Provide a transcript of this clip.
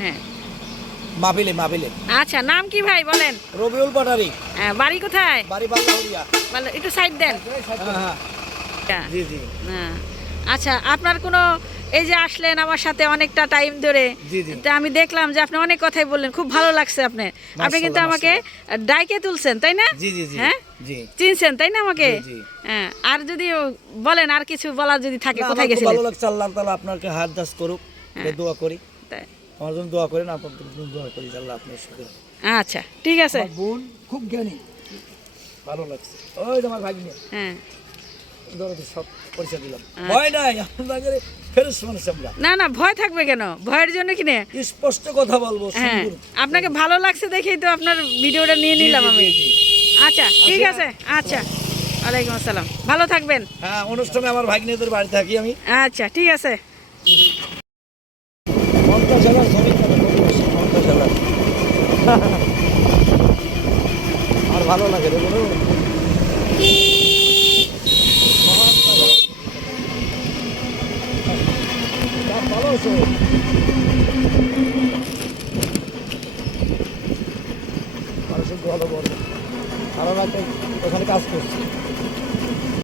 হ্যাঁ। মাবিলে মাবিলে। আচ্ছা নাম কি ভাই বলেন? রবিউল পাটারি। হ্যাঁ, বাড়ি কোথায়? বাড়ি বাল্লাহরিয়া বলো, একটু সাইড দেন। হ্যাঁ। হ্যাঁ। জি জি। হ্যাঁ। আচ্ছা আপনার কোনো এই যে আসলেন আমার সাথে অনেকটা টাইম ধরে। তা আমি দেখলাম যে আপনি অনেক কথাই বললেন খুব ভালো লাগছে আপনি। আপনি কিন্তু আমাকে ডাইকে তুলছেন তাই না? জি জি জি। হ্যাঁ? জি। চিনছেন তাই না আমাকে। হ্যাঁ আর যদি বলেন আর কিছু বলার যদি থাকে কোথায় গেছিলেন? ভালো লাগছে আল্লাহ তাআলা আপনাকে হাত দাস করুক হ্যাঁ। দোয়া করি। তাই। আমার জন্য দোয়া করেন আপনার জন্য দোয়া করি আল্লাহ আপনার সাথে। আচ্ছা ঠিক আছে। বোন খুব জ্ঞানী। ভালো লাগছে। ওই তোমার ভাগ্নে। হ্যাঁ। সব পরিচয় দিলাম। আচ্ছা। ভয় নাই আপনাদের মানুষ আমরা না না ভয় থাকবে কেন? ভয়ের জন্য কি নে স্পষ্ট কথা বলব হ্যাঁ আপনাকে ভালো লাগছে দেখেই তো আপনার ভিডিওটা নিয়ে নিলাম আমি। আচ্ছা ঠিক আছে আচ্ছা। ওয়ালাইকুম আসসালাম। ভালো থাকবেন। হ্যাঁ অনুষ্ঠানে আমার ভাগ্নেদের বাড়ি থাকি আমি। আচ্ছা ঠিক আছে। পঞ্চাশ হাজার পঞ্চাশ আর ভালো লাগে রে বলো। ভালো আছো। শুধু ভালো বলো ভালো লাগে ওখানে কাজ করছি।